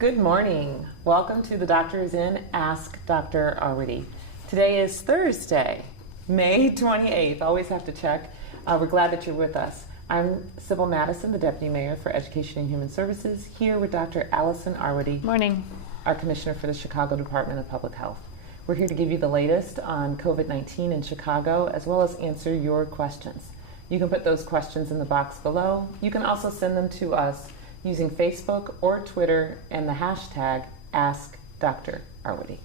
Good morning. Welcome to the Doctor is In, Ask Dr. Already. Today is Thursday, May 28th. Always have to check. We're glad that you're with us. I'm Sybil Madison, the Deputy Mayor for Education and Human Services, here with Dr. Allison Arwady. Morning. Our Commissioner for the Chicago Department of Public Health. We're here to give you the latest on COVID-19 in Chicago, as well as answer your questions. You can put those questions in the box below. You can also send them to us using Facebook or Twitter and the hashtag AskDrArwady.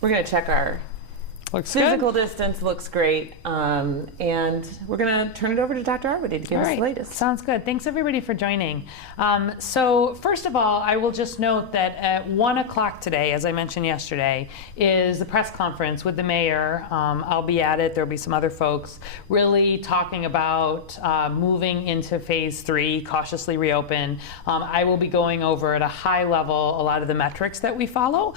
We're going to check our physical distance. Looks great. And we're going to turn it over to Dr. Arwady to give us the latest. Sounds good. Thanks everybody for joining. So first of all, I will just note that at 1 o'clock today, as I mentioned yesterday, is the press conference with the mayor. I'll be at it. There'll be some other folks really talking about moving into phase 3, cautiously reopen. I will be going over at a high level a lot of the metrics that we follow.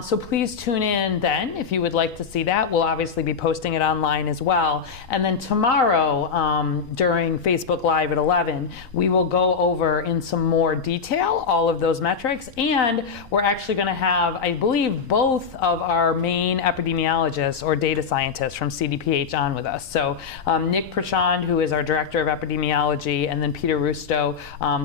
So please tune in then if you would like to see that. We'll obviously be posting it online as well. And then tomorrow during Facebook Live at 11, we will go over in some more detail all of those metrics. And we're actually going to have, I believe, both of our main epidemiologists or data scientists from CDPH on with us. So Nick Prachand, who is our Director of Epidemiology, and then Peter Rusto,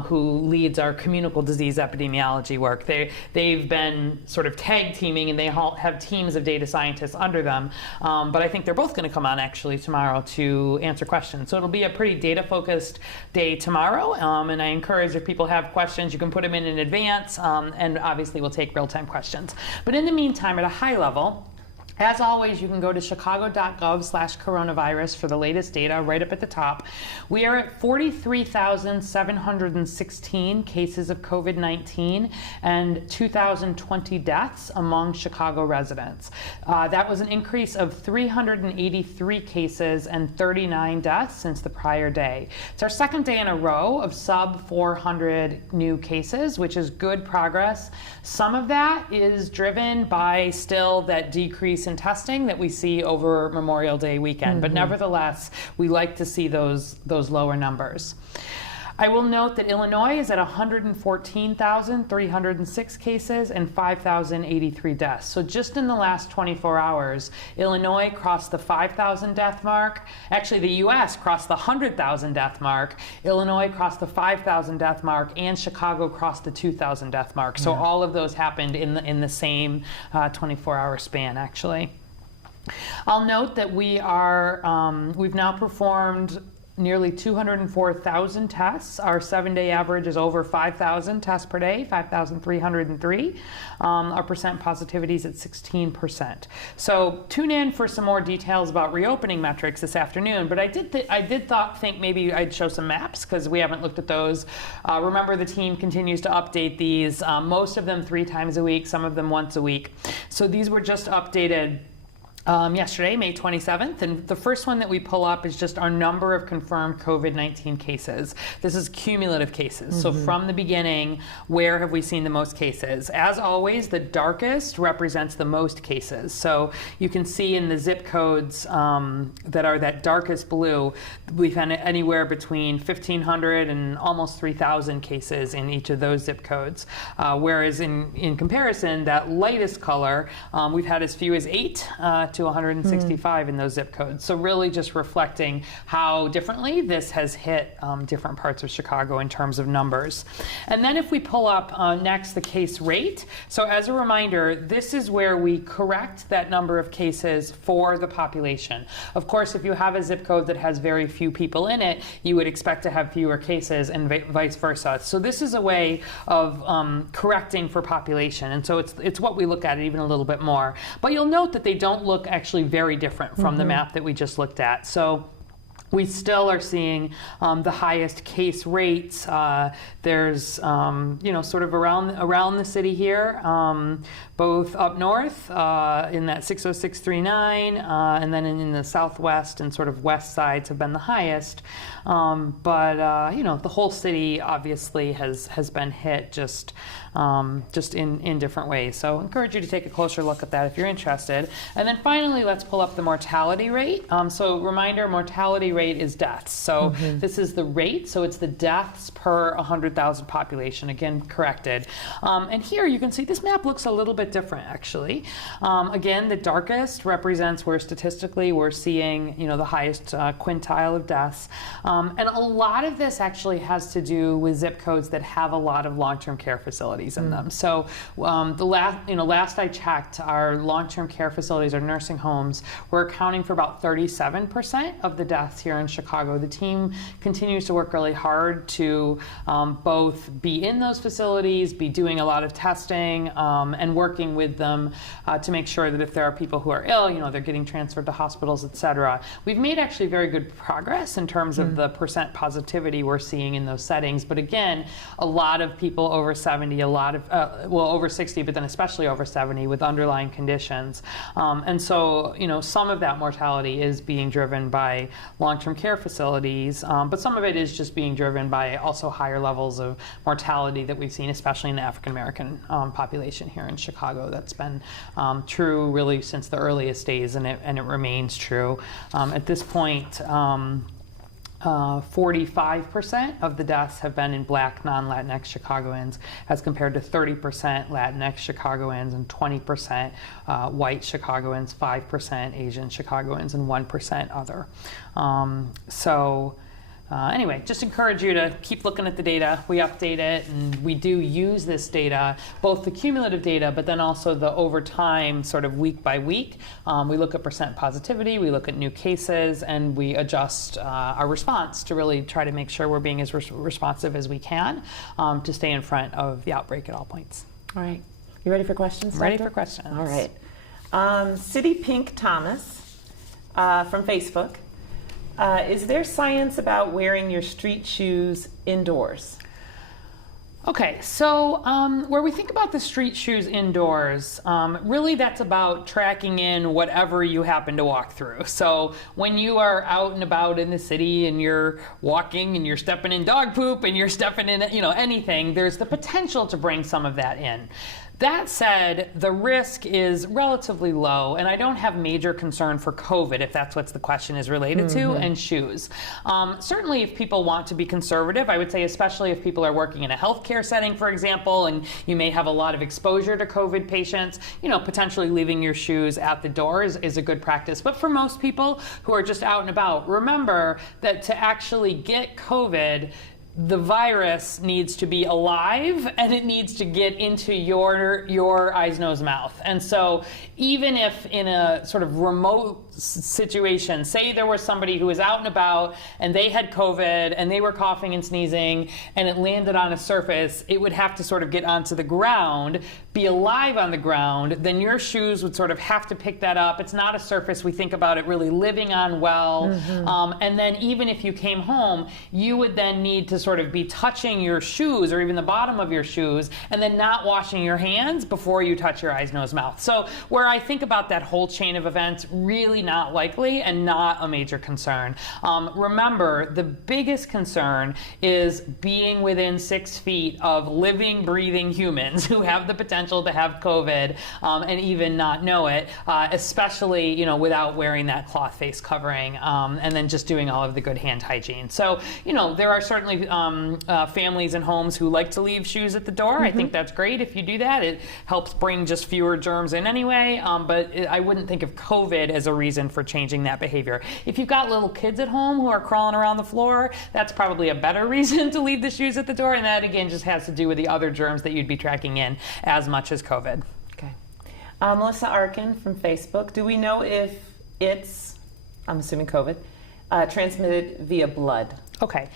who leads our communicable disease epidemiology work. They've been sort of tag teaming, and they have teams of data scientists under them. But I think they're both going to come on actually tomorrow to answer questions. So it'll be a pretty data-focused day tomorrow. And I encourage if people have questions, you can put them in advance. And obviously we'll take real-time questions. But in the meantime, at a high level, as always, you can go to chicago.gov/coronavirus for the latest data right up at the top. We are at 43,716 cases of COVID-19 and 2,020 deaths among Chicago residents. That was an increase of 383 cases and 39 deaths since the prior day. It's our second day in a row of sub 400 new cases, which is good progress. Some of that is driven by still that decrease in testing that we see over Memorial Day weekend. But nevertheless, we like to see those lower numbers. I will note that Illinois is at 114,306 cases and 5,083 deaths. So just in the last 24 hours, Illinois crossed the 5,000 death mark. Actually, the U.S. crossed the 100,000 death mark. Illinois crossed the 5,000 death mark, and Chicago crossed the 2,000 death mark. So all of those happened in the same 24-hour span, actually. I'll note that we've now performed nearly 204,000 tests. Our 7-day average is over 5,000 tests per day, 5,303. Our percent positivity is at 16%. So tune in for some more details about reopening metrics this afternoon. But I did think maybe I'd show some maps because we haven't looked at those. Remember, the team continues to update these, most of them 3 times a week, some of them once a week. So these were just updated yesterday, May 27th, and the first one that we pull up is just our number of confirmed COVID-19 cases. This is cumulative cases. So from the beginning, where have we seen the most cases? As always, the darkest represents the most cases. So you can see in the zip codes that are that darkest blue, we've had anywhere between 1,500 and almost 3,000 cases in each of those zip codes. Whereas in comparison, that lightest color, we've had as few as 8 to 165 in those zip codes. So really just reflecting how differently this has hit different parts of Chicago in terms of numbers. And then if we pull up next the case rate. So as a reminder, this is where we correct that number of cases for the population. Of course, if you have a zip code that has very few people in it, you would expect to have fewer cases and vice versa. So this is a way of correcting for population. And so it's what we look at even a little bit more. But you'll note that they don't look actually very different from the map that we just looked at. So we still are seeing the highest case rates. There's, sort of around the city here, both up north in that 60639, and then in the southwest and sort of west sides have been the highest. But the whole city obviously has been hit just in different ways. So I encourage you to take a closer look at that if you're interested. And then finally, let's pull up the mortality rate. So reminder, mortality rate is deaths. So this is the rate, so it's the deaths per 100,000 population, again, corrected. And here you can see this map looks a little bit different, actually. Again, the darkest represents where statistically we're seeing, the highest quintile of deaths. And a lot of this actually has to do with zip codes that have a lot of long-term care facilities in them. So the last I checked, our long-term care facilities, our nursing homes, were accounting for about 37% of the deaths here in Chicago. The team continues to work really hard to both be in those facilities, be doing a lot of testing, and working with them to make sure that if there are people who are ill, they're getting transferred to hospitals, et cetera. We've made actually very good progress in terms of the percent positivity we're seeing in those settings. But again, a lot of people over 70, a lot of, over 60, but then especially over 70 with underlying conditions. And so, some of that mortality is being driven by long-term care facilities, but some of it is just being driven by also higher levels of mortality that we've seen, especially in the African-American population here in Chicago. That's been true really since the earliest days, and it remains true. At this point, 45% of the deaths have been in Black non-Latinx Chicagoans, as compared to 30% Latinx Chicagoans and 20% white Chicagoans, 5% Asian Chicagoans, and 1% other. Anyway, just encourage you to keep looking at the data. We update it, and we do use this data, both the cumulative data, but then also the over time, sort of week by week. We look at percent positivity, we look at new cases, and we adjust our response to really try to make sure we're being as responsive as we can to stay in front of the outbreak at all points. All right. You ready for questions, Doctor? Ready for questions. All right. City Pink Thomas from Facebook. Is there science about wearing your street shoes indoors? Okay, so where we think about the street shoes indoors, really that's about tracking in whatever you happen to walk through. So when you are out and about in the city and you're walking and you're stepping in dog poop and you're stepping in, anything, there's the potential to bring some of that in. That said, the risk is relatively low, and I don't have major concern for COVID, if that's what the question is related to, and shoes. Certainly, if people want to be conservative, I would say especially if people are working in a healthcare setting, for example, and you may have a lot of exposure to COVID patients, potentially leaving your shoes at the door is a good practice. But for most people who are just out and about, remember that to actually get COVID, the virus needs to be alive and it needs to get into your eyes, nose, mouth. And so even if in a sort of remote situation, say there was somebody who was out and about and they had COVID and they were coughing and sneezing and it landed on a surface, it would have to sort of get onto the ground, be alive on the ground, then your shoes would sort of have to pick that up. It's not a surface we think about it really living on well. And then even if you came home, you would then need to sort of be touching your shoes or even the bottom of your shoes and then not washing your hands before you touch your eyes, nose, mouth. So where I think about that whole chain of events, really not likely and not a major concern. Remember, the biggest concern is being within 6 feet of living, breathing humans who have the potential to have COVID and even not know it, especially without wearing that cloth face covering and then just doing all of the good hand hygiene. So there are certainly families and homes who like to leave shoes at the door. I think that's great if you do that. It helps bring just fewer germs in anyway, but I wouldn't think of COVID as a reason for changing that behavior. If you've got little kids at home who are crawling around the floor, that's probably a better reason to leave the shoes at the door, and that again just has to do with the other germs that you'd be tracking in as much as COVID. Okay. Melissa Arkin from Facebook. Do we know if it's, I'm assuming COVID, transmitted via blood? Okay.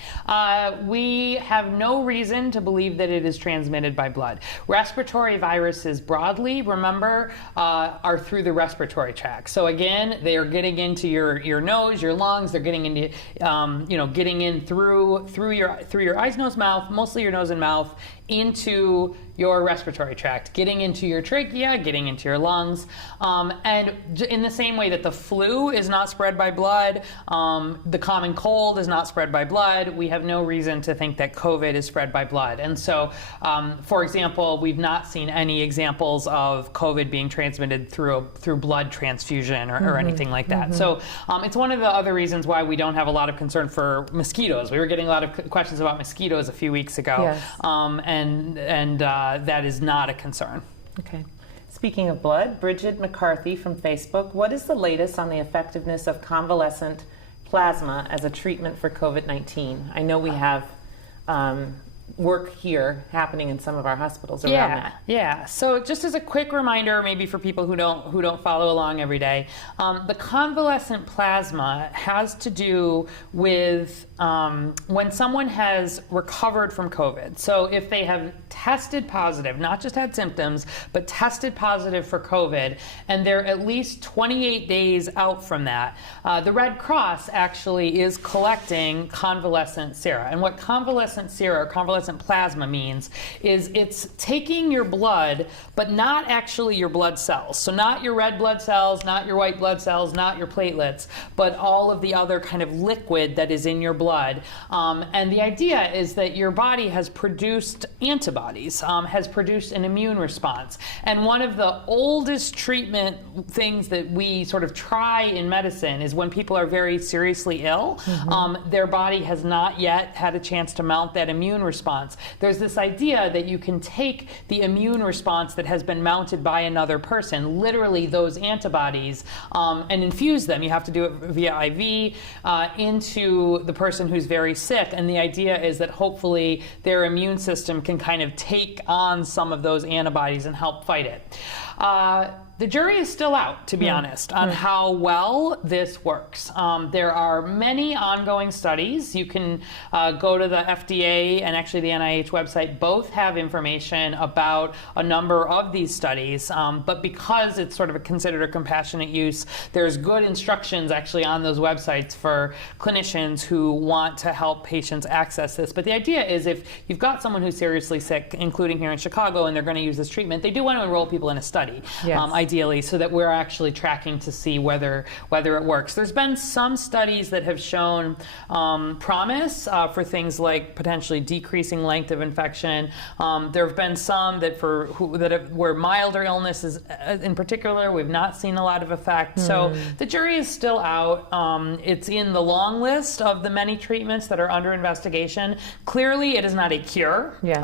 We have no reason to believe that it is transmitted by blood. Respiratory viruses broadly, remember, are through the respiratory tract. So again, they are getting into your nose, your lungs. They're getting into, getting in through your eyes, nose, mouth, mostly your nose and mouth, into your respiratory tract, getting into your trachea, getting into your lungs. And in the same way that the flu is not spread by blood, the common cold is not spread by blood, blood. We have no reason to think that COVID is spread by blood. And so, for example, we've not seen any examples of COVID being transmitted through blood transfusion or anything like that. So it's one of the other reasons why we don't have a lot of concern for mosquitoes. We were getting a lot of questions about mosquitoes a few weeks ago, yes. and that is not a concern. Okay. Speaking of blood, Bridget McCarthy from Facebook, what is the latest on the effectiveness of convalescent plasma as a treatment for COVID-19? I know we have work here happening in some of our hospitals around that. Yeah. So just as a quick reminder, maybe for people who don't follow along every day, the convalescent plasma has to do with when someone has recovered from COVID. So if they have tested positive, not just had symptoms, but tested positive for COVID, and they're at least 28 days out from that, the Red Cross actually is collecting convalescent sera. And what convalescent sera, or convalescent plasma means is it's taking your blood, but not actually your blood cells. So not your red blood cells, not your white blood cells, not your platelets, but all of the other kind of liquid that is in your blood. And the idea is that your body has produced antibodies, has produced an immune response. And one of the oldest treatment things that we sort of try in medicine is when people are very seriously ill, their body has not yet had a chance to mount that immune response. There's this idea that you can take the immune response that has been mounted by another person, literally those antibodies, and infuse them. You have to do it via IV into the person who's very sick. And the idea is that hopefully their immune system can kind of take on some of those antibodies and help fight it. The jury is still out, to be honest, on how well this works. There are many ongoing studies. You can go to the FDA and actually the NIH website. Both have information about a number of these studies, but because it's sort of considered a compassionate use, there's good instructions actually on those websites for clinicians who want to help patients access this. But the idea is if you've got someone who's seriously sick, including here in Chicago, and they're going to use this treatment, they do want to enroll people in a study. Yes. Ideally, so that we're actually tracking to see whether it works. There's been some studies that have shown promise for things like potentially decreasing length of infection. There have been some that where milder illnesses in particular, we've not seen a lot of effect. So the jury is still out. It's in the long list of the many treatments that are under investigation. Clearly, it is not a cure. Yes.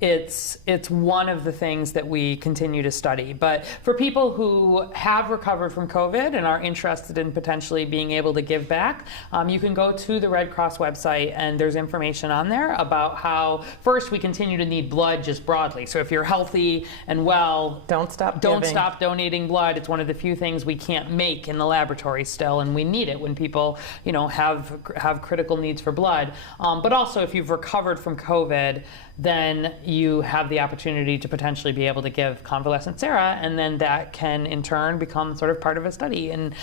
It's one of the things that we continue to study. But for people who have recovered from COVID and are interested in potentially being able to give back, you can go to the Red Cross website and there's information on there about how, first, we continue to need blood just broadly. So if you're healthy and well, don't stop donating blood. It's one of the few things we can't make in the laboratory still, and we need it when people, have critical needs for blood. But also, if you've recovered from COVID, then you have the opportunity to potentially be able to give convalescent sera, and then that can in turn become sort of part of a study and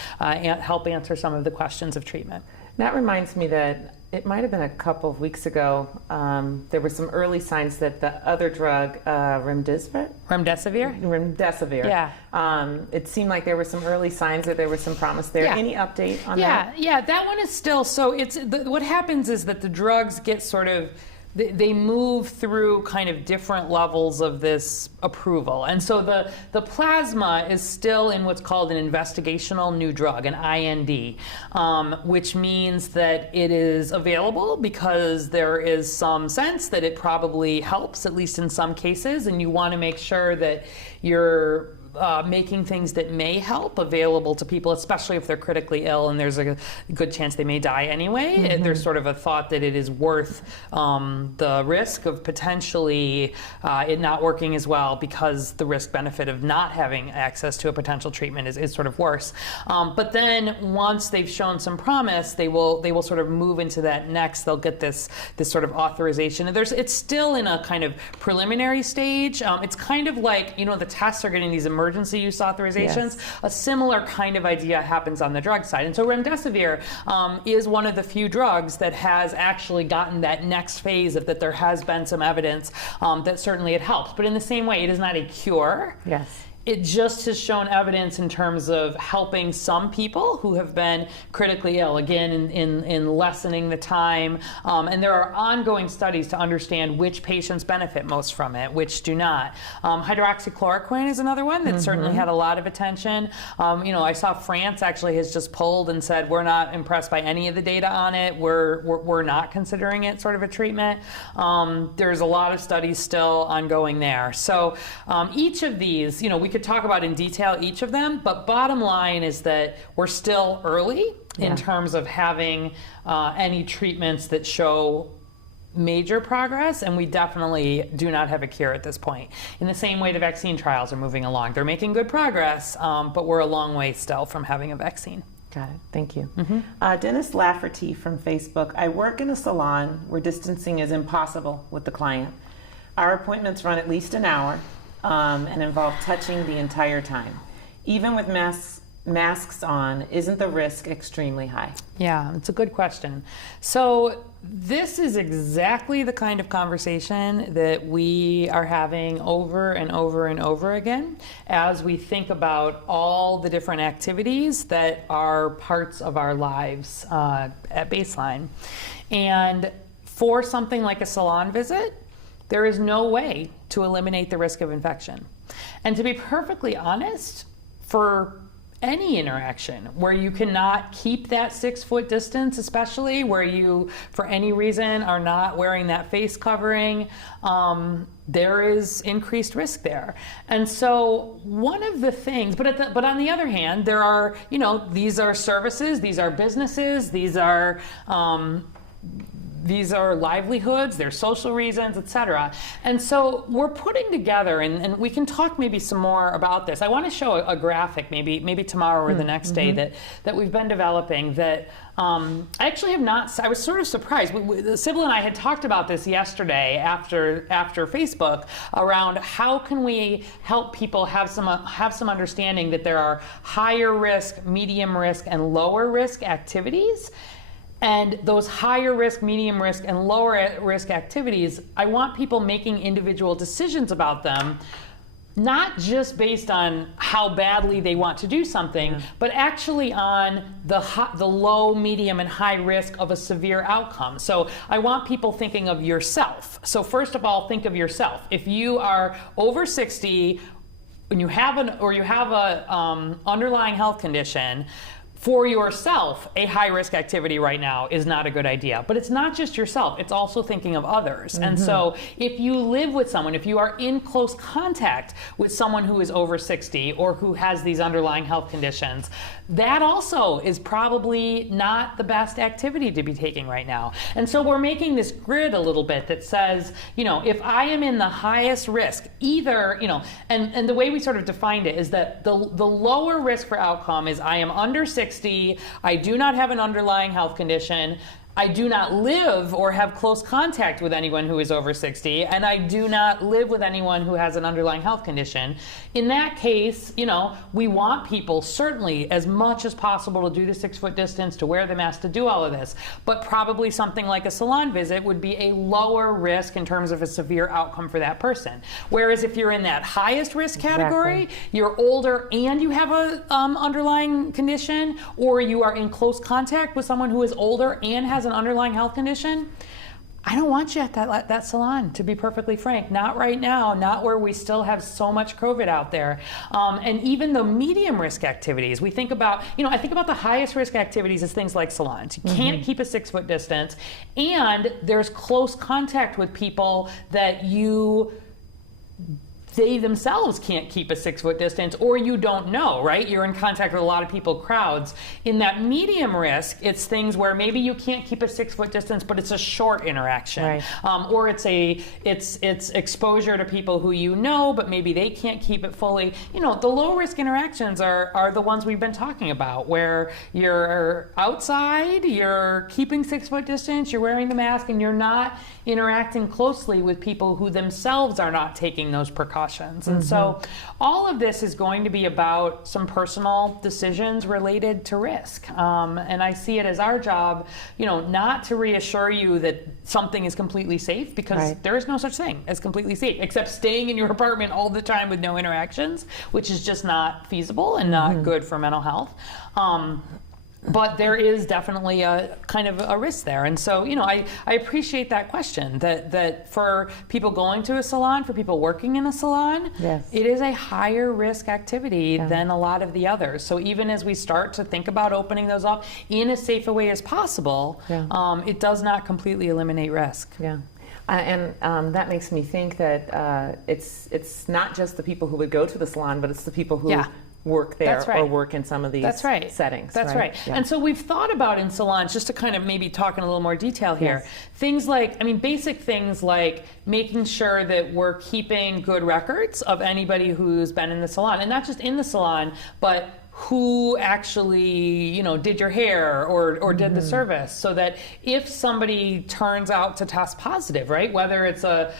help answer some of the questions of treatment. That reminds me that it might have been a couple of weeks ago, there were some early signs that the other drug, remdesivir? Yeah. It seemed like there were some early signs that there was some promise there. Yeah. Any update on that? Yeah, that one is still, so what happens is that the drugs get sort of, they move through kind of different levels of this approval. And so the plasma is still in what's called an investigational new drug, an IND, which means that it is available because there is some sense that it probably helps, at least in some cases, and you want to make sure that you're making things that may help available to people, especially if they're critically ill and there's a good chance they may die anyway. And there's sort of a thought that it is worth the risk of potentially it not working as well, because the risk benefit of not having access to a potential treatment is sort of worse. But then once they've shown some promise, they will sort of move into that next. They'll get this sort of authorization. And it's still in a kind of preliminary stage. It's kind of like, the tests are getting these emergency use authorizations. Yes. A similar kind of idea happens on the drug side. And so remdesivir is one of the few drugs that has actually gotten that next phase of that there has been some evidence that certainly it helps. But in the same way, it is not a cure. Yes. it just has shown evidence in terms of helping some people who have been critically ill, again, in lessening the time. And there are ongoing studies to understand which patients benefit most from it, which do not. Hydroxychloroquine is another one that certainly had a lot of attention. I saw France actually has just pulled and said, we're not impressed by any of the data on it. We're not considering it sort of a treatment. There's a lot of studies still ongoing there. So each of these, we could talk about in detail each of them, but bottom line is that we're still early in terms of having any treatments that show major progress, and we definitely do not have a cure at this point. In the same way the vaccine trials are moving along. They're making good progress, but we're a long way still from having a vaccine. Got it. Thank you. Dennis Lafferty from Facebook. I work in a salon where distancing is impossible with the client. Our appointments run at least an hour and involve touching the entire time. Even with masks on, isn't the risk extremely high? Yeah, it's a good question. So this is exactly the kind of conversation that we are having over and over and over again as we think about all the different activities that are parts of our lives at baseline. And for something like a salon visit, there is no way to eliminate the risk of infection. And to be perfectly honest, for any interaction where you cannot keep that 6-foot distance, especially where you, for any reason, are not wearing that face covering, there is increased risk there. And so one of the things, but on the other hand, there are, these are services, these are businesses, these are livelihoods, there's social reasons, etc. And so we're putting together, and we can talk maybe some more about this. I want to show a graphic maybe tomorrow or the next day that we've been developing that I actually have not, I was sort of surprised. Sybil and I had talked about this yesterday after Facebook around how can we help people have some understanding that there are higher risk, medium risk, and lower risk activities. And those higher risk, medium risk, and lower risk activities, I want people making individual decisions about them, not just based on how badly they want to do something, but actually on the low, medium, and high risk of a severe outcome. So I want people thinking of yourself. So first of all, think of yourself. If you are over 60 and you have a underlying health condition, for yourself, a high-risk activity right now is not a good idea. But it's not just yourself, it's also thinking of others. And so if you live with someone, if you are in close contact with someone who is over 60 or who has these underlying health conditions, that also is probably not the best activity to be taking right now. And so we're making this grid a little bit that says, if I am in the highest risk, either, and the way we sort of defined it is that the lower risk for outcome is I am under 60, I do not have an underlying health condition, I do not live or have close contact with anyone who is over 60, and I do not live with anyone who has an underlying health condition. In that case, we want people certainly as much as possible to do the 6-foot distance, to wear the mask, to do all of this. But probably something like a salon visit would be a lower risk in terms of a severe outcome for that person. Whereas if you're in that highest risk category, you're older and you have a underlying condition, or you are in close contact with someone who is older and has an underlying health condition, I don't want you at that salon, to be perfectly frank. Not right now, not where we still have so much COVID out there. And even the medium risk activities, we think about, I think about the highest risk activities as things like salons. You can't keep a 6-foot distance, and there's close contact with people that they themselves can't keep a 6-foot distance, or you don't know, right? You're in contact with a lot of people, crowds. In that medium risk, it's things where maybe you can't keep a 6-foot distance, but it's a short interaction. Right. Or it's exposure to people who you know, but maybe they can't keep it fully. The low risk interactions are the ones we've been talking about, where you're outside, you're keeping 6-foot distance, you're wearing the mask, and you're not interacting closely with people who themselves are not taking those precautions precautions. And so all of this is going to be about some personal decisions related to risk. And I see it as our job, not to reassure you that something is completely safe, because there is no such thing as completely safe, except staying in your apartment all the time with no interactions, which is just not feasible and not good for mental health. But there is definitely a kind of a risk there. And so, I appreciate that question, that for people going to a salon, for people working in a salon, it is a higher risk activity than a lot of the others. So even as we start to think about opening those up in as safe a way as possible, it does not completely eliminate risk. And that makes me think that it's not just the people who would go to the salon, but it's the people who work there or work in some of these settings. That's right. Yeah. And so we've thought about in salons, just to kind of maybe talk in a little more detail here, things like, basic things like making sure that we're keeping good records of anybody who's been in the salon, and not just in the salon, but who actually, did your hair or did the service, so that if somebody turns out to test positive, right, whether it's a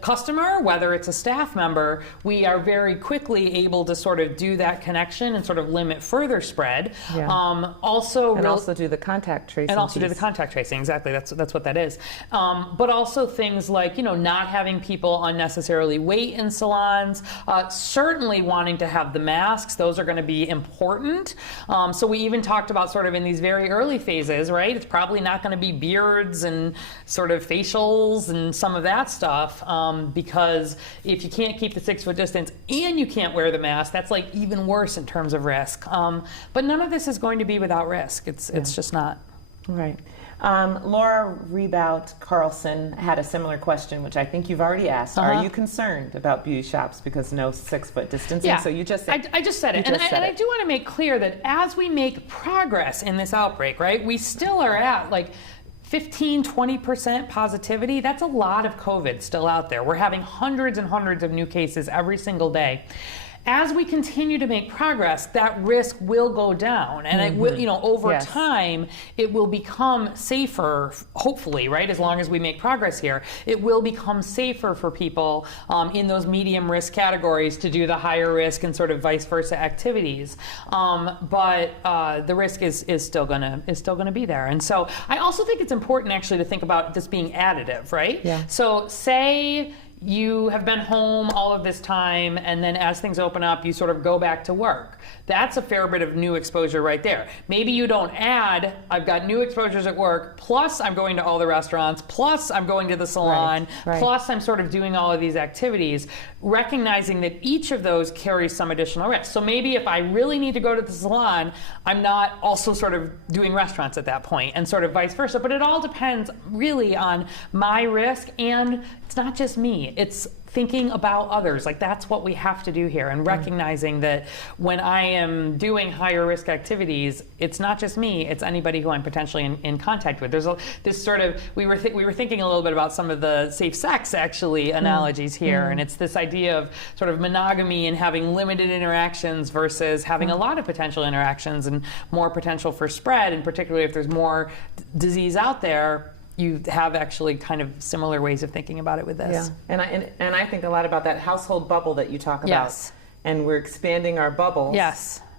customer, whether it's a staff member, we are very quickly able to sort of do that connection and sort of limit further spread. Also do the contact tracing. And also do the contact tracing, exactly, that's what that is. But also things like, not having people unnecessarily wait in salons, certainly wanting to have the masks, those are going to be important. So we even talked about sort of in these very early phases, right? It's probably not going to be beards and sort of facials and some of that stuff, because if you can't keep the 6-foot distance and you can't wear the mask, that's like even worse in terms of risk. But none of this is going to be without risk. It's just not. Right. Laura Rebout Carlson had a similar question, which I think you've already asked. Are you concerned about beauty shops because no 6-foot distancing? So you just said I just said it. And I do want to make clear that as we make progress in this outbreak, right, we still are at like 15-20% positivity. That's a lot of COVID still out there. We're having hundreds and hundreds of new cases every single day. As we continue to make progress, that risk will go down, and it will, over time, it will become safer, hopefully, right? As long as we make progress here, it will become safer for people in those medium risk categories to do the higher risk and sort of vice versa activities. But the risk is still gonna be there. And so I also think it's important actually to think about this being additive, right? So say you have been home all of this time, and then as things open up, you sort of go back to work. That's a fair bit of new exposure right there. Maybe you don't add, I've got new exposures at work, plus I'm going to all the restaurants, plus I'm going to the salon, plus I'm sort of doing all of these activities, recognizing that each of those carries some additional risk. So maybe if I really need to go to the salon, I'm not also sort of doing restaurants at that point, and sort of vice versa. But it all depends really on my risk, and it's not just me. It's thinking about others. Like, that's what we have to do here, and recognizing that when I am doing higher risk activities, it's not just me, it's anybody who I'm potentially in contact with. There's this sort of, we were thinking a little bit about some of the safe sex actually analogies here, and it's this idea of sort of monogamy and having limited interactions versus having a lot of potential interactions and more potential for spread, and particularly if there's more disease out there. You have actually kind of similar ways of thinking about it with this. And I think a lot about that household bubble that you talk about. And we're expanding our bubbles.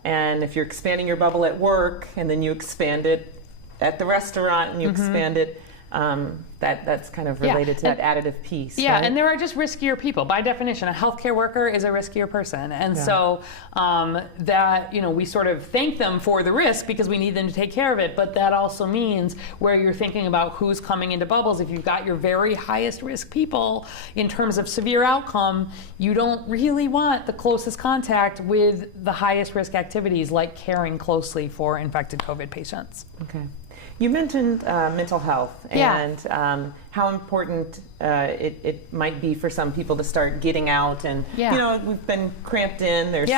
And if you're expanding your bubble at work, and then you expand it at the restaurant, and you expand it, that's kind of related to that additive piece. Right? And there are just riskier people. By definition, a healthcare worker is a riskier person. And so that, we sort of thank them for the risk because we need them to take care of it. But that also means where you're thinking about who's coming into bubbles, if you've got your very highest risk people in terms of severe outcome, you don't really want the closest contact with the highest risk activities, like caring closely for infected COVID patients. Okay. You mentioned mental health and how important it might be for some people to start getting out, and we've been cramped in. There's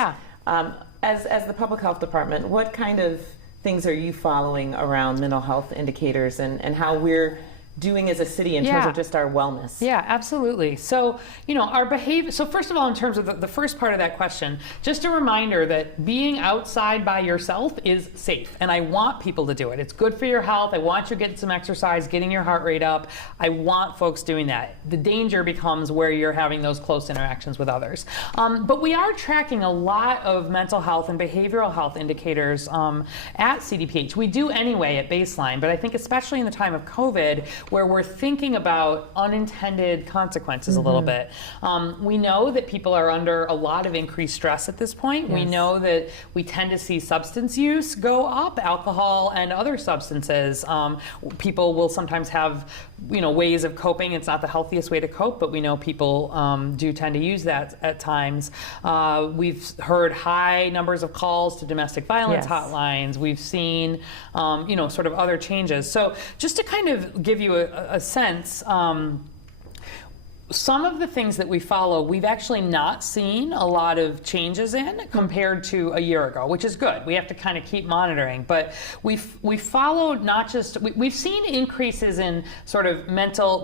as the public health department, what kind of things are you following around mental health indicators, and how we're doing as a city in terms of just our wellness? Yeah, absolutely. So, our behavior, so first of all, in terms of the first part of that question, just a reminder that being outside by yourself is safe. And I want people to do it. It's good for your health. I want you getting some exercise, getting your heart rate up. I want folks doing that. The danger becomes where you're having those close interactions with others. But we are tracking a lot of mental health and behavioral health indicators at CDPH. We do anyway at baseline, but I think especially in the time of COVID, where we're thinking about unintended consequences a little bit. We know that people are under a lot of increased stress at this point. Yes. We know that we tend to see substance use go up, alcohol and other substances. People will sometimes have ways of coping. It's not the healthiest way to cope, but we know people do tend to use that at times. We've heard high numbers of calls to domestic violence hotlines. We've seen, sort of other changes. So just to kind of give you a sense, some of the things that we follow, we've actually not seen a lot of changes in compared to a year ago, which is good. We have to kind of keep monitoring, but we followed not just, we've seen increases in sort of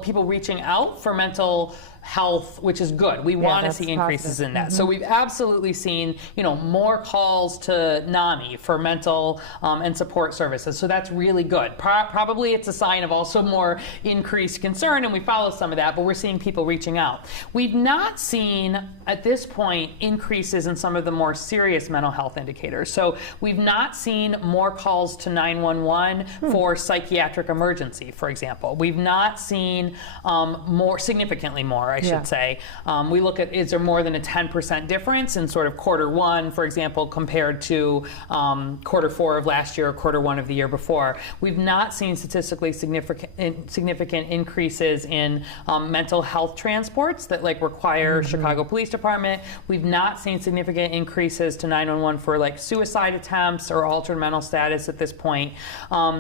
people reaching out for mental health, which is good. We want to see increases in that. So we've absolutely seen, more calls to NAMI for mental and support services. So that's really good. Probably it's a sign of also more increased concern, and we follow some of that, but we're seeing people reaching out. We've not seen, at this point, increases in some of the more serious mental health indicators. So we've not seen more calls to 911 for psychiatric emergency, for example. We've not seen significantly more, I should say. We look at, is there more than a 10% difference in sort of Q1, for example, compared to Q4 of last year or Q1 of the year before. We've not seen statistically significant increases in mental health transports that require Chicago Police Department. We've not seen significant increases to 911 for suicide attempts or altered mental status at this point.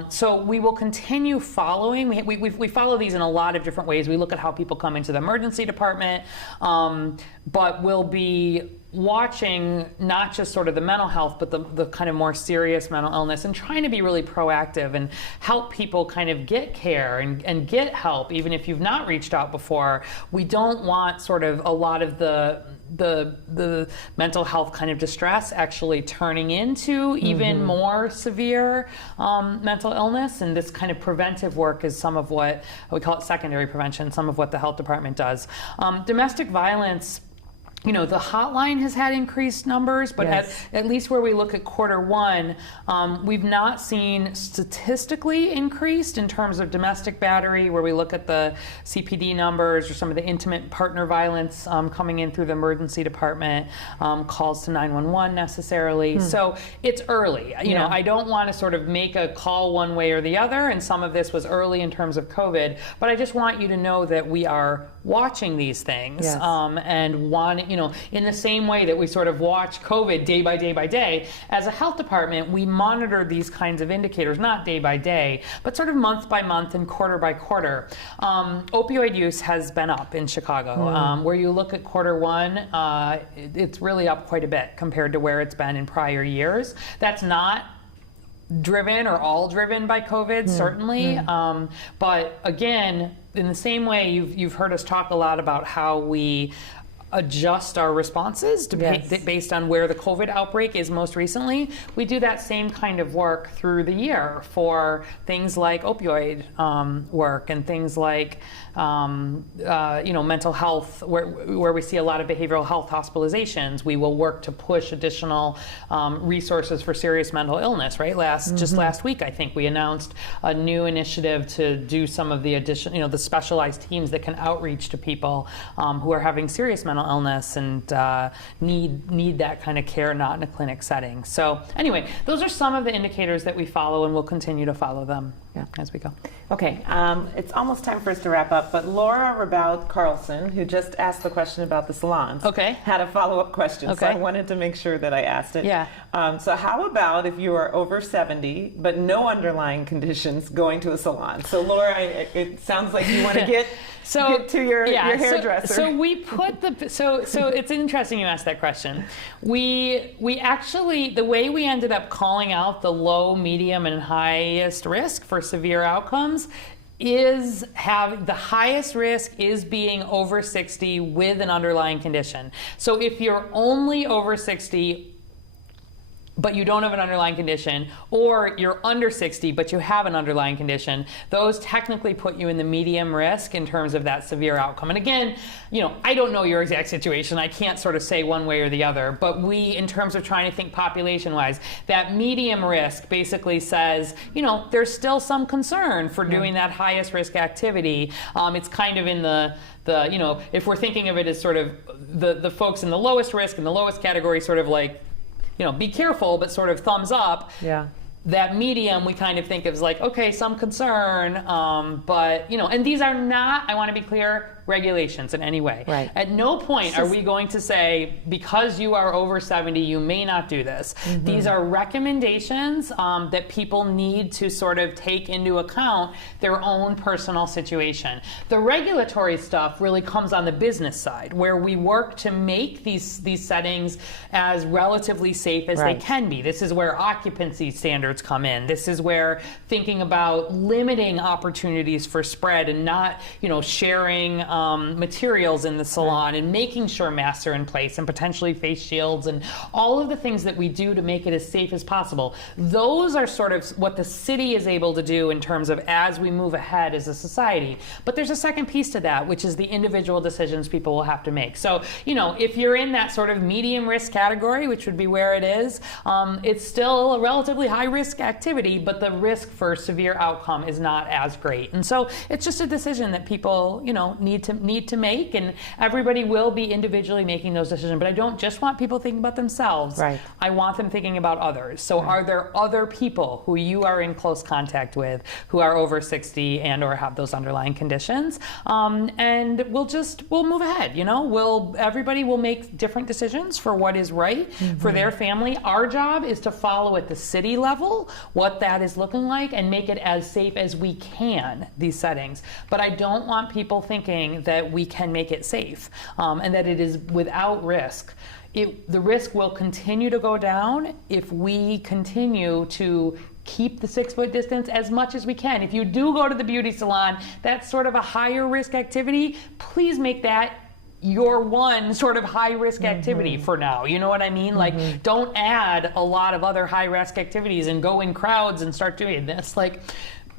So we will continue following. We follow these in a lot of different ways. We look at how people come into the emergency department, but we'll be watching not just sort of the mental health, but the kind of more serious mental illness, and trying to be really proactive and help people kind of get care and get help, even if you've not reached out before. We don't want sort of a lot of the mental health kind of distress actually turning into even more severe mental illness, and this kind of preventive work is some of what we call it secondary prevention, some of what the health department does. Domestic violence, the hotline has had increased numbers, but at least where we look at Q1, we've not seen statistically increased in terms of domestic battery, where we look at the CPD numbers or some of the intimate partner violence coming in through the emergency department, calls to 911 necessarily. So it's early. I don't want to sort of make a call one way or the other, and some of this was early in terms of COVID, but I just want you to know that we are watching these things and in the same way that we sort of watch COVID day by day by day, as a health department, we monitor these kinds of indicators, not day by day, but sort of month by month and quarter by quarter. Opioid use has been up in Chicago. Where you look at Q1, it's really up quite a bit compared to where it's been in prior years. That's not driven or all driven by COVID, certainly. But again, in the same way, you've heard us talk a lot about how we adjust our responses based on where the COVID outbreak is most recently. We do that same kind of work through the year for things like opioid work and things like mental health, where we see a lot of behavioral health hospitalizations. We will work to push additional resources for serious mental illness. Right, just last week, I think we announced a new initiative to do some of the the specialized teams that can outreach to people who are having serious mental illness and need that kind of care, not in a clinic setting. So anyway, those are some of the indicators that we follow, and we'll continue to follow them as we go. Okay, it's almost time for us to wrap up, but Laura Rabout Carlson, who just asked the question about the salons, had a follow-up question, so I wanted to make sure that I asked it. So how about if you are over 70, but no underlying conditions, going to a salon? So Laura, it sounds like you want to get to your hairdresser. So we put so it's interesting you asked that question. We actually, the way we ended up calling out the low, medium, and highest risk for severe outcomes is have the highest risk is being over 60 with an underlying condition. So if you're only over 60 but you don't have an underlying condition, or you're under 60 but you have an underlying condition, those technically put you in the medium risk in terms of that severe outcome. And again, I don't know your exact situation. I can't sort of say one way or the other, but we, in terms of trying to think population-wise, that medium risk basically says, there's still some concern for doing that highest risk activity. It's kind of in the if we're thinking of it as sort of the folks in the lowest risk, in the lowest category, sort of like, be careful, but sort of thumbs up. Yeah. That medium we kind of think of as like, okay, some concern, but, and these are not, I want to be clear, regulations in any way. Right. At no point are we going to say, because you are over 70, you may not do this. Mm-hmm. These are recommendations that people need to sort of take into account their own personal situation. The regulatory stuff really comes on the business side, where we work to make these settings as relatively safe as they can be. This is where occupancy standards come in. This is where thinking about limiting opportunities for spread and not, sharing materials in the salon, and making sure masks are in place and potentially face shields and all of the things that we do to make it as safe as possible. Those are sort of what the city is able to do in terms of as we move ahead as a society. But there's a second piece to that, which is the individual decisions people will have to make. So, if you're in that sort of medium risk category, which would be where it is, it's still a relatively high risk activity, but the risk for severe outcome is not as great. And so it's just a decision that people, need to make, and everybody will be individually making those decisions. But I don't just want people thinking about themselves. Right. I want them thinking about others. So are there other people who you are in close contact with who are over 60 and or have those underlying conditions? And we'll move ahead. Everybody will make different decisions for what is right for their family. Our job is to follow at the city level what that is looking like and make it as safe as we can, these settings. But I don't want people thinking that we can make it safe and that it is without risk. The risk will continue to go down if we continue to keep the 6-foot distance as much as we can. If you do go to the beauty salon, that's sort of a higher risk activity. Please make that your one sort of high risk activity for now. You know what I mean? Like, don't add a lot of other high risk activities and go in crowds and start doing this. Like,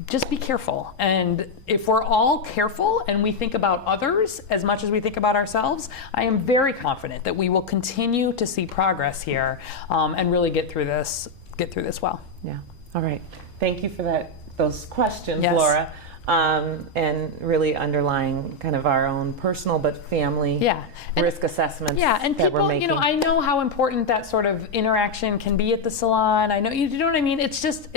just be careful. And if we're all careful and we think about others as much as we think about ourselves, I am very confident that we will continue to see progress here and really get through this well. Yeah. All right. Thank you for those questions, Yes. Laura. And really underlying kind of our own personal but family risk assessments and that people, we're making. I know how important that sort of interaction can be at the salon. I know, you know what I mean? It's just,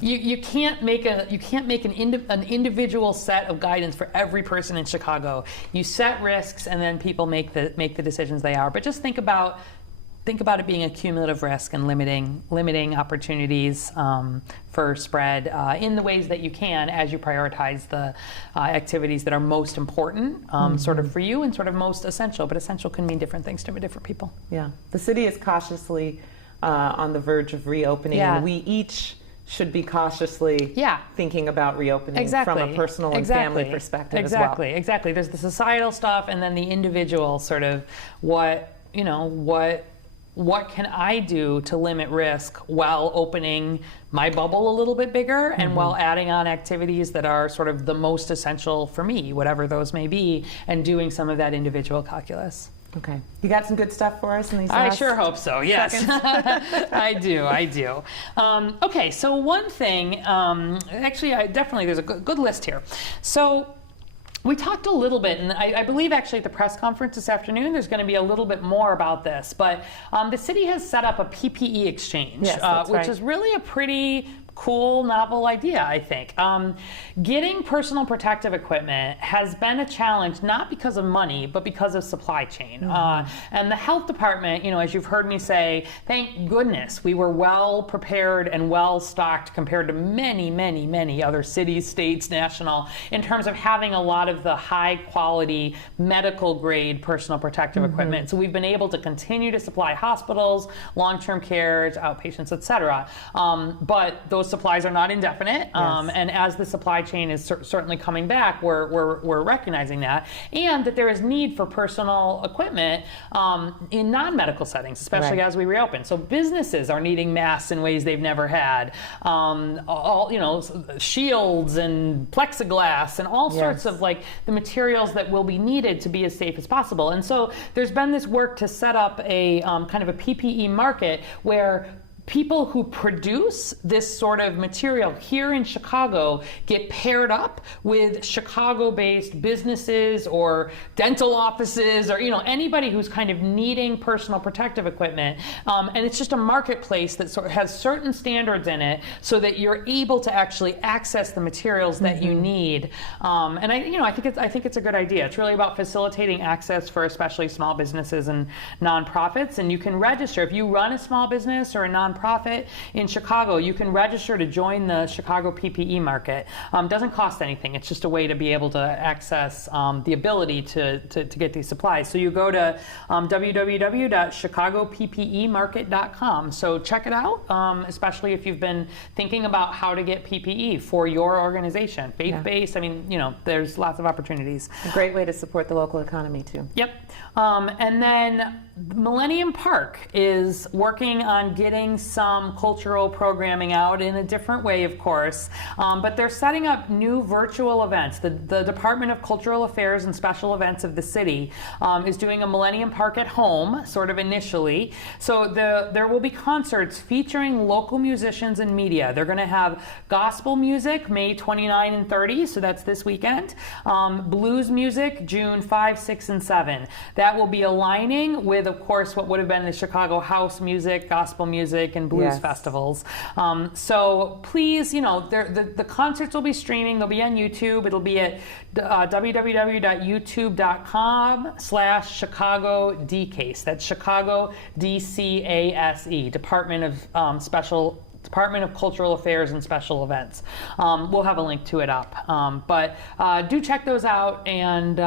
you can't make an individual set of guidance for every person in Chicago. You set risks and then people make the decisions they are. But just think about it being a cumulative risk and limiting opportunities for spread in the ways that you can as you prioritize the activities that are most important sort of for you and sort of most essential. But essential can mean different things to different people. Yeah. The city is cautiously on the verge of reopening. Yeah. And we each should be cautiously thinking about reopening from a personal and family perspective as well. Exactly. There's the societal stuff and then the individual sort of what can I do to limit risk while opening my bubble a little bit bigger and while adding on activities that are sort of the most essential for me, whatever those may be, and doing some of that individual calculus. Okay. You got some good stuff for us in these last I sure hope so, yes. I do. Okay, so one thing, actually, there's a good list here. So we talked a little bit, and I believe actually at the press conference this afternoon, there's going to be a little bit more about this, but the city has set up a PPE exchange, which is really a pretty cool, novel idea, I think. Getting personal protective equipment has been a challenge, not because of money, but because of supply chain. And the health department, as you've heard me say, thank goodness we were well prepared and well stocked compared to many, many, many other cities, states, national, in terms of having a lot of the high quality medical grade personal protective equipment. So we've been able to continue to supply hospitals, long-term care, outpatients, et cetera. But those those supplies are not indefinite. And as the supply chain is certainly coming back, we're recognizing that, and that there is need for personal equipment in non-medical settings, especially as we reopen. So businesses are needing masks in ways they've never had. Shields and plexiglass and all sorts of like the materials that will be needed to be as safe as possible. And so there's been this work to set up a kind of a PPE market where people who produce this sort of material here in Chicago get paired up with Chicago-based businesses or dental offices or anybody who's kind of needing personal protective equipment. And it's just a marketplace that sort of has certain standards in it so that you're able to actually access the materials that you need. And I think it's a good idea. It's really about facilitating access for especially small businesses and nonprofits. And you can register if you run a small business or a nonprofit in Chicago. You can register to join the Chicago PPE market. Doesn't cost anything. It's just a way to be able to access the ability to get these supplies. So you go to www.chicagoppmarket.com. So check it out, especially if you've been thinking about how to get PPE for your organization. Faith-based, there's lots of opportunities. A great way to support the local economy too. Yep. And then Millennium Park is working on getting some cultural programming out in a different way, of course, but they're setting up new virtual events. The Department of Cultural Affairs and Special Events of the city is doing a Millennium Park at home, sort of initially. So there will be concerts featuring local musicians and media. They're going to have gospel music May 29 and 30, so that's this weekend. Blues music June 5, 6, and 7. That will be aligning with, of course, what would have been the Chicago house music, gospel music, and blues festivals. So please, the concerts will be streaming. They'll be on YouTube. It'll be at www.youtube.com/ChicagoDCASE. That's Chicago DCASE, Department of Cultural Affairs and Special Events. We'll have a link to it up. But do check those out, and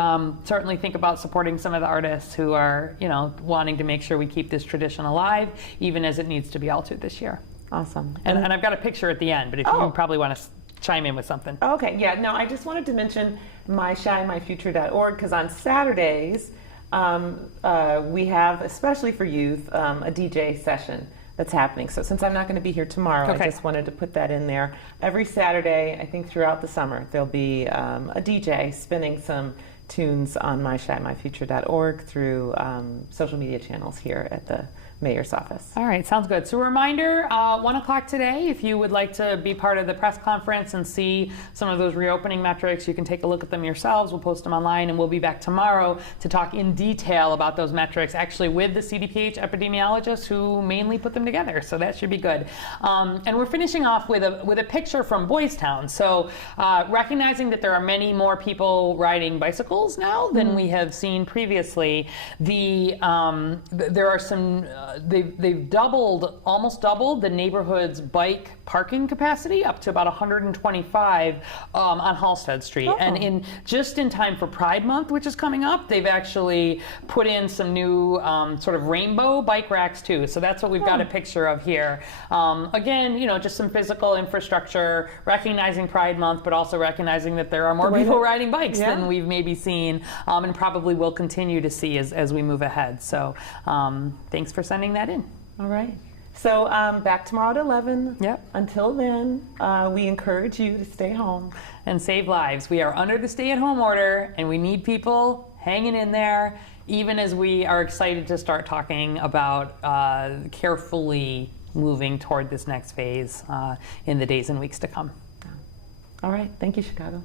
certainly think about supporting some of the artists who are, wanting to make sure we keep this tradition alive, even as it needs to be altered this year. Awesome. And I've got a picture at the end, but if you probably want to chime in with something. Okay, yeah, no, I just wanted to mention myshyMyfuture.org, because on Saturdays, we have, especially for youth, a DJ session that's happening. So since I'm not going to be here tomorrow, I just wanted to put that in there. Every Saturday, I think throughout the summer, there'll be a DJ spinning some tunes on myshyMyfuture.org through social media channels here at the mayor's office. All right, sounds good. So a reminder, 1 o'clock today, if you would like to be part of the press conference and see some of those reopening metrics, you can take a look at them yourselves. We'll post them online, and we'll be back tomorrow to talk in detail about those metrics, actually with the CDPH epidemiologists who mainly put them together. So that should be good. And we're finishing off with a picture from Boys Town. So recognizing that there are many more people riding bicycles now than we have seen previously, there are some they've almost doubled the neighborhood's bike parking capacity up to about 125 on Halsted Street. And in time for Pride Month, which is coming up, they've actually put in some new sort of rainbow bike racks too. So that's what we've got a picture of here. Again, just some physical infrastructure, recognizing Pride Month, but also recognizing that there are more people riding bikes than we've maybe seen, and probably will continue to see as we move ahead. So thanks for sending that in. All right. So back tomorrow at 11. Yep. Until then, we encourage you to stay home. And save lives. We are under the stay-at-home order, and we need people hanging in there, even as we are excited to start talking about carefully moving toward this next phase in the days and weeks to come. All right. Thank you, Chicago.